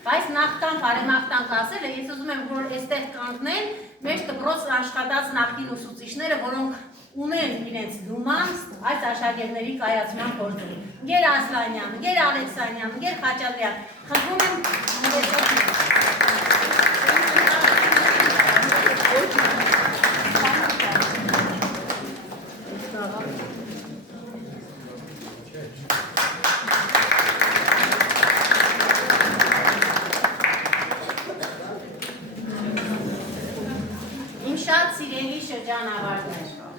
Բայց նախքան բարեմաղթանք ասելը, ես ուզում եմ, որ այստեղ կանգնեն մեր դպրոց աշխատած նախկին ուսուցիչները, որոնք ունեն իրենց լուման այս աշակերտների կայացման գործում։ Գեր Ասլանյան, Գեր Ալեքսանյան, Գեր Խաչատրյան, խնդրում եմ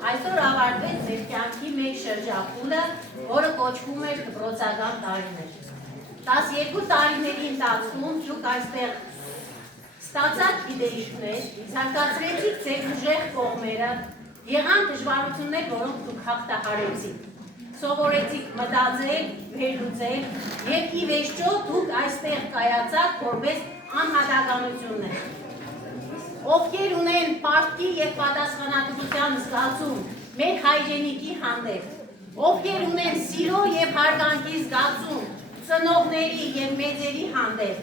Այսօր ավարտվեց ձեր կյանքի մեկ շրջափուլը, որը կոչվում էր դպրոցական տարիներ։ 12 տարիների ընթացքում դուք այստեղ ստացած գիտելիքներ, զարգացրեցիք ձեր ուժեղ կողմերը, եղան դժվարություններ, որոնք դուք հաղթահարեցիք, սովորեցիք մտածել, վերլուծել և ի վերջո դուք այստեղ կայացաք որպես անհատականություններ։ Ովքեր ունեն պարտքի և պատասխանատվության զգացում մեր հայրենիքի հանդեպ, ովքեր ունեն սիրո և հարգանքի զգացում ծնողների և մեծերի հանդեպ,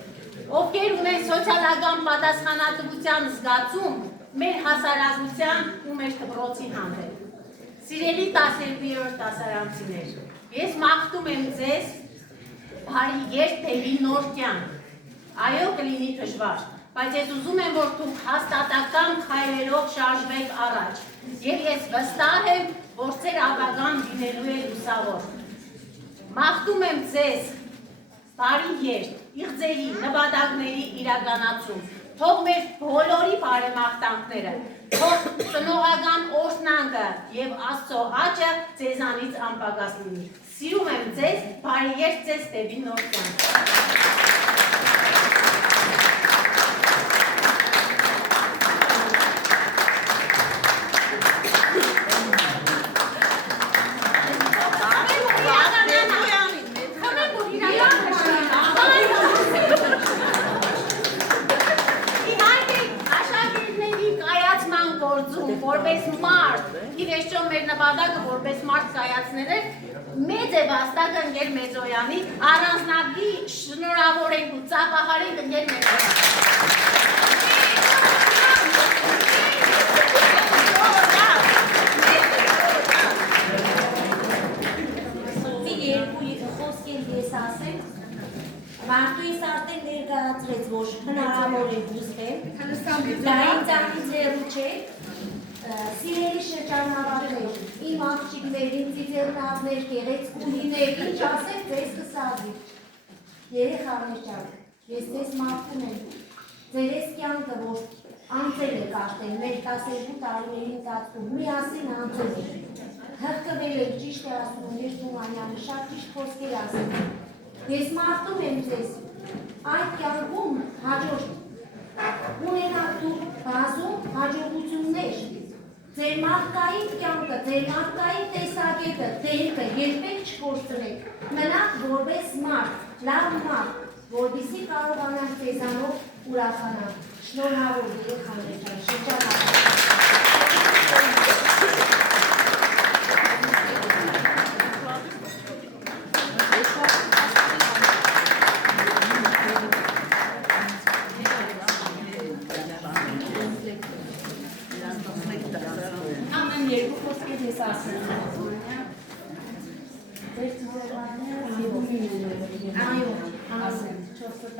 ովքեր ունեն սոցիալական պատասխանատվության զգացում մեր հասարակության ու մեր դպրոցի հանդեպ։ Սիրելի 12-րդ դասարանցիներ, ես մաղթում եմ ձեզ բարի երթ թելի նոր կյանք։ Այո, կլինի դժվար, բայց ես ուզում եմ, որ դուք հաստատական քայլերով շարժվեք առաջ, եւ ես վստահ եմ, որ ձեր ապագան լինելու է լուսավոր։ Մաղթում եմ ձեզ բարի երթ, իղձերի, նպատակների իրականացում, թող մեր բոլորի բարեմաղթանքները, թող ծնողական օրհնանքը եւ Աստծո աճը ձեզանից անպակաս լինի։ Սիրում եմ ձեզ, բարի երթ ձեզ դեպի նոր կյանք։ Որպես մարդ, ի վերջո մեր նպատակը որպես մարդ կայացնել է, մեծ է վաստակը ընկեր Մեծոյանի, առանձնագի շնորհավորենք ու ծափահարենք ընկեր Մեծոյանի։ Երկու խոսքեր ես ասեմ, մարդուիս արդեն ներկայացրեց, որ հնարավոր է դուսվել, դա ինձանից հեռու չէ, սիրելի շրջանավարներ, իմ աղջիկներ, իմ ծիծեռնավներ, գեղեցկուհիներ, ինչ ասեք ձեզ կսազի, երեխաներ ջան, ես ձեզ մաղթում եմ, ձերես կյանքը, որ անցել եք արդեն, մեր 12 տարիների ընթացքում, միասին անցել եք, հղկվել եք, ճիշտ է ասում, մեր Թումանյանը, շատ ճիշտ խոսքեր ասում, ես մաղթում եմ ձեզ, այդ կյանքում հաջորդ ունենաք դուք բազում հաջողություններ, ձեր մարդկային կյանքը, ձեր մարդկային տեսակետը, դերքը երբեք չկորցնեք, մնաք որպես մարդ, լավ մարդ, որպեսզի կարողանաք ձեզանով ուրախանալ, շնորհավոր երեխաներ ջան, շրջանառ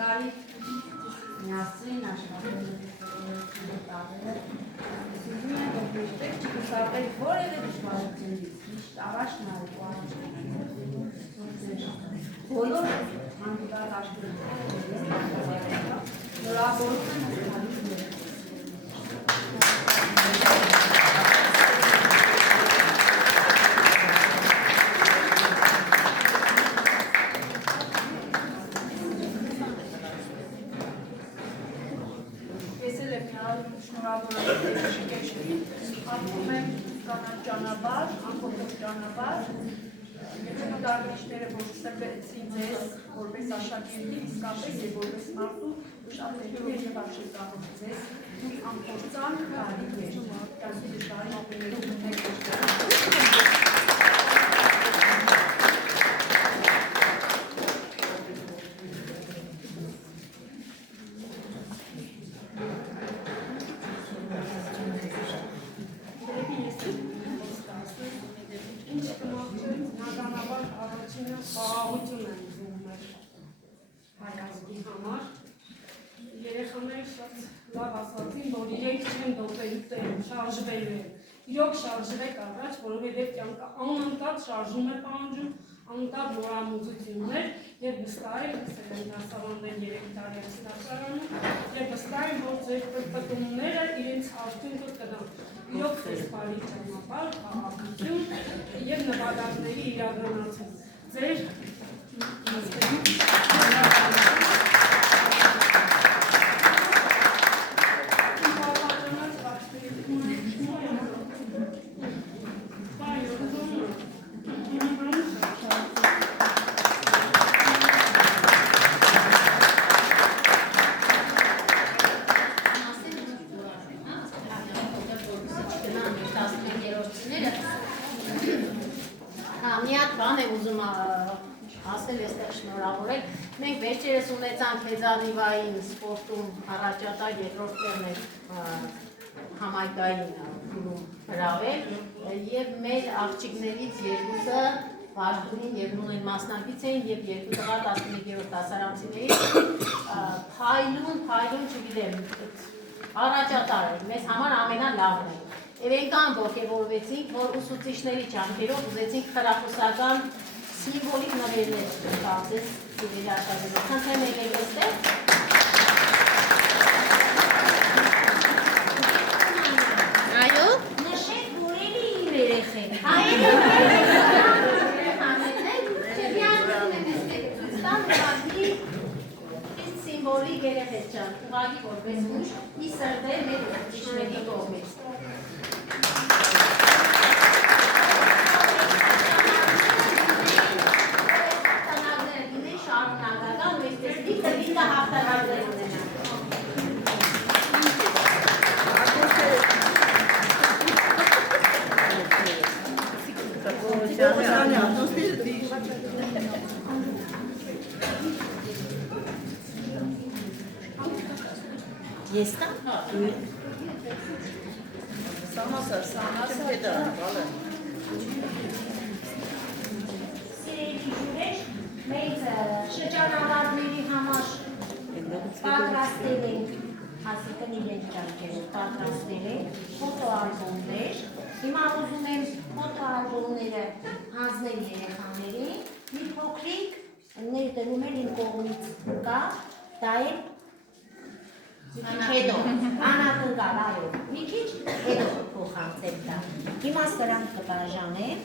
տարի միասին աշխատել ուզում եմ, որ միշտ չկուսապեք որևէ դժվարությունից, միշտ առաջ նայեք բոլոր հանդիպած աշխատողներին նորաբորություն ճանապարհ, ամբողջ ճանապարհ, եւ դարձիչները որ ստեղծեցին ձեզ որպես աշակերտի, իսկապես եւ որպես մարդու շատ հետո եւ արժեքավոր ձեզ մի ամբողջան բարի երբ կասի դժվարին ապրելու մեկ խաղաղություն են ուզում մեր հայացքի համար։ Երեխաները շատ լավ ասացին, որ իրենք չեն դոպելու տեղ, շարժվելու են։ Իրոք շարժվեք առաջ, որովհետև կյանքը անընդհատ շարժում է պահանջում, անընդհատ նորամուծություններ եւ վստահ եմ, դասավանդներ 3 տարեից դասարանում եւ վստահ եմ, որ ձեր պտտումները իրենց արդյունքը կդան։ Իրոք ձեզ բարի ճանապարհ, խաղաղություն եւ նպատակների իրականացում։ Ձեր մի հատ բան եմ ուզում ասել այստեղ շնորհավորել։ Մենք վերջերս ունեցանք հեծանիվային սպորտում առաջատար երկրորդ տեղն էր համայնքային ընդունում հրավեր եւ մեր աղջիկներից երկուսը Վարդունին եւ Նունեն մասնակից էին եւ երկու տղա 11-րդ դասարանցիներից փայլուն չգիտեմ առաջատար էր մեզ համար ամենալավն է եւ այնքան ողջևորվեցինք որ ուսուցիչների ջանքերով ուզեցինք խրախուսական սիմվոլիկ նվերներ ստացել սիրելի աշակերտներ խնդրեմ եկեք այստեղ այո նշեք որ էլի իմ երեխեն Սիմվոլիկ երեխեք ջան, ուղղակի որպես ուժ, ի սրտե մեր ուսուցիչների կողմից։ Հաղթանակներ լինեն շարունակական, մեծ տեսնիկ դեպիկը հաղթանակներ ունենան։ Ես տա։ Սիրելի հյուրեր, մենք շրջանավարտների համար պատրաստել ենք, այսինքն իրենց ջանքերով պատրաստել ենք ֆոտոալբոմներ։ Հիմա ուզում եմ ֆոտոալբոմները հանձնել երեխաներին, մի փոքրիկ ներդրում եմ իմ կողմից կա, դա է հետո, անակնկալ, այո, մի քիչ հետո փոխանցել դա։ Հիմա սրանք կբաժանեմ։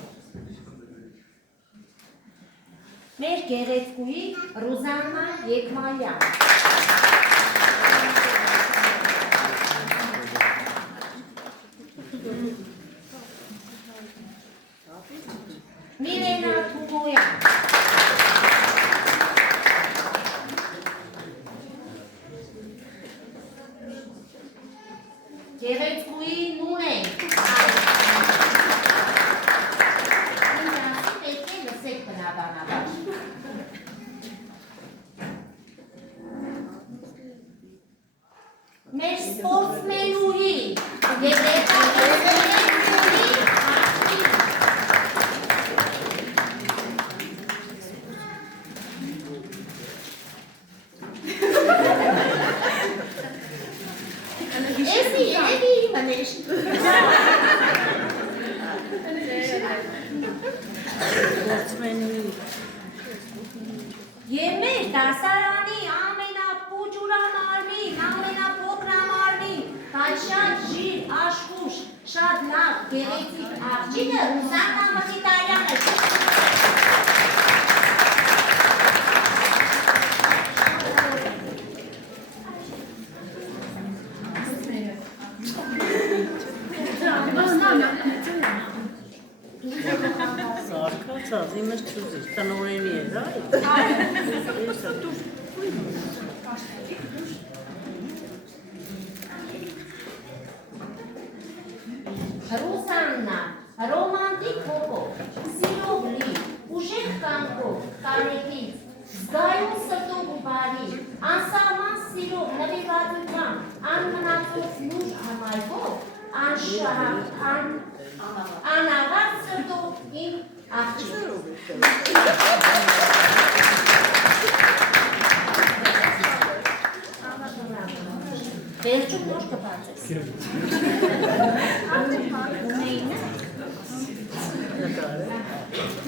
Մեր գեղեցկուհի Ռուզաննա Եկմալյան։ Միլենա Թուգոյան։ Գեղեցկուհի Նունեն։ Պետք է լսեք բնականաբար։ Մեր սպորտսմենուհի եւ ներկայացնողի Եվ մեր դասարանի ամենապուջուրանարմին, ամենափոքրամարմին, բայց շատ ժիր, աշխուժ, շատ լավ, գեղեցիկ աղջիկը Ռուզաննա Մխիթարյանն է։ Սարկացած, իմս չուզիր, տնորենի էր, այ։ Ռուզաննա, ռոմանտիկ հոգով, սիրով լի, ուժեղ կամքով, կարեկից, զգայուն սրտով ու բարի, անսահման սիրով, նվիրվածությամբ, անմնացող լուր համայնքով, անավարտ սրտով իմ աղջիկ։ Վերջում նոր կբացես։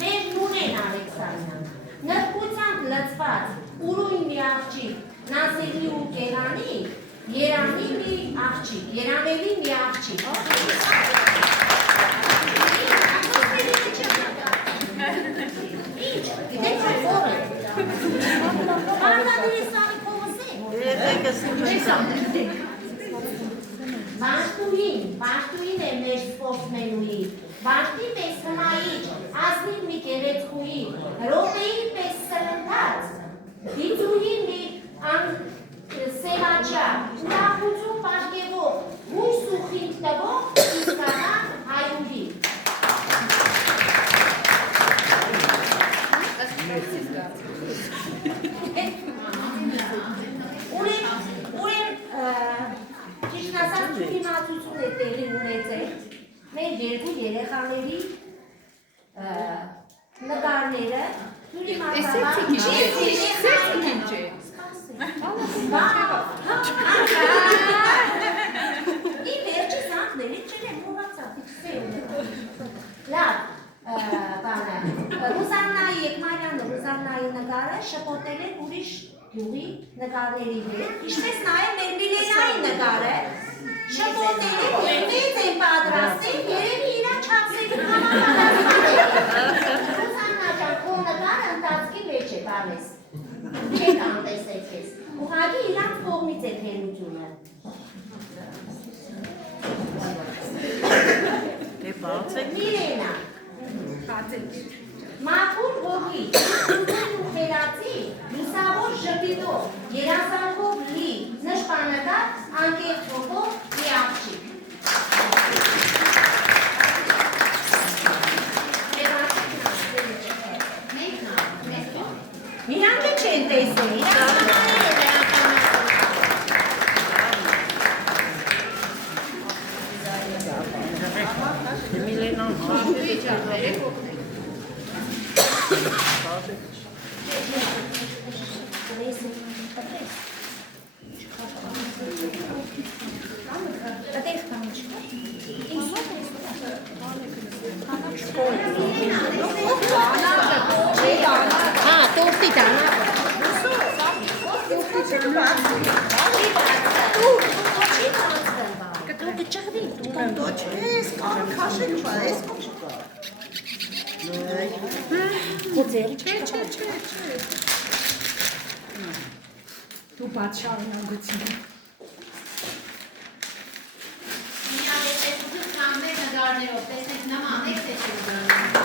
Մեր Նունեն Ալեքսանյան, նրբությամբ լծված, ուրույն մի աղջիկ, նազելի ու կերանի, երանի մի աղջիկ, երանելի մի աղջիկ։ Ինչ, գիտեք որ է։ Անդադիր սանի կողոսեն։ Բաշտուին է մեր սպորտսմենուհի, բաշտի պես հմայիչ, ազնիվ մի գեղեցկուհի, ռոպեի պես սրընթաց, դիծուհի մի սևաչա, ուրախություն պաշկևով, հույս ու խինք տվող, իսկանան հայուհի։ Ուրեն ճիշտ ասած իմացություն է տեղի ունեցել, նկարները Յուրի Իմ վերջի զանգների չեն մոռացավ, լավ, բանը, Ռուզաննայի Եկմարյանը Ռուզաննայի նկարը շփոթել է ուրիշ գյուղի նկարների հետ, ինչպես նաև մեր Միլենայի նկարը շփոթել է, մեծ են պատրաստել, երևի իրա չափսերի համապատասխանել։ Ռուզաննա ջան, քո նկարը ընթացքի մեջ է բալես, չեք անտեսեք ես, ուղղակի իրանց կողմից է թերությունը։ Միլենա, մաքուր հոգի, խերացի, լուսավոր ժպիտով, երազանքով լի, նշպանակած, անկեղծ հոգով մի աղջիկ։ Իրանք չեն տեսել, Միլենան Դու պատշարն անգություն։ Միան ես տեսություն կանգներ նգարներով, տեսնեք նման եք տեսություն։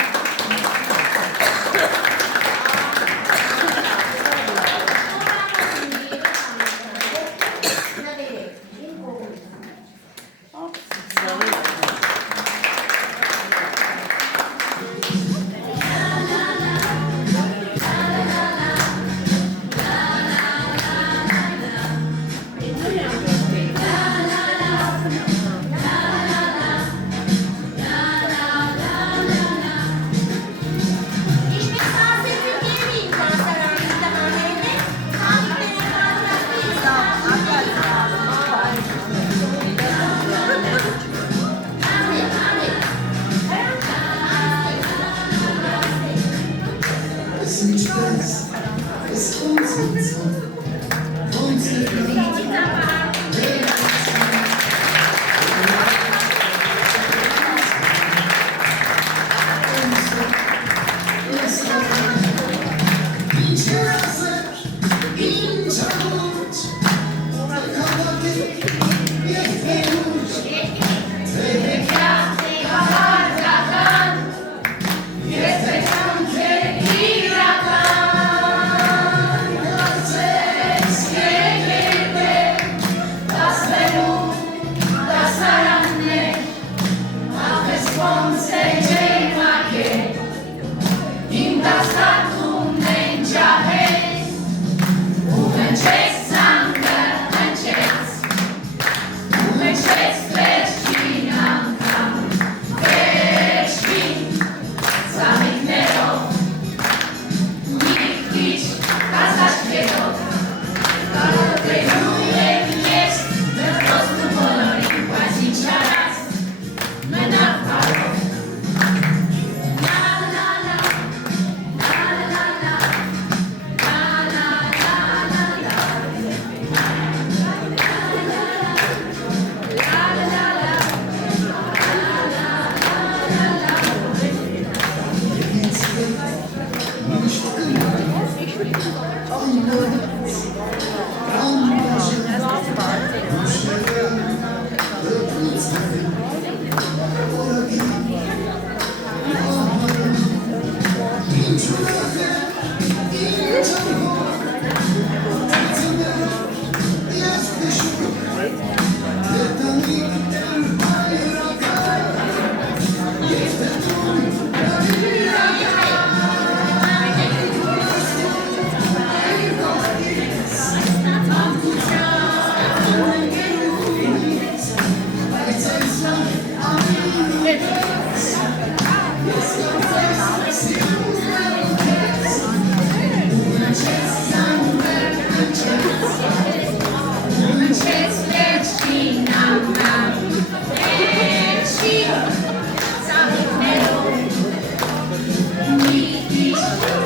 միշտ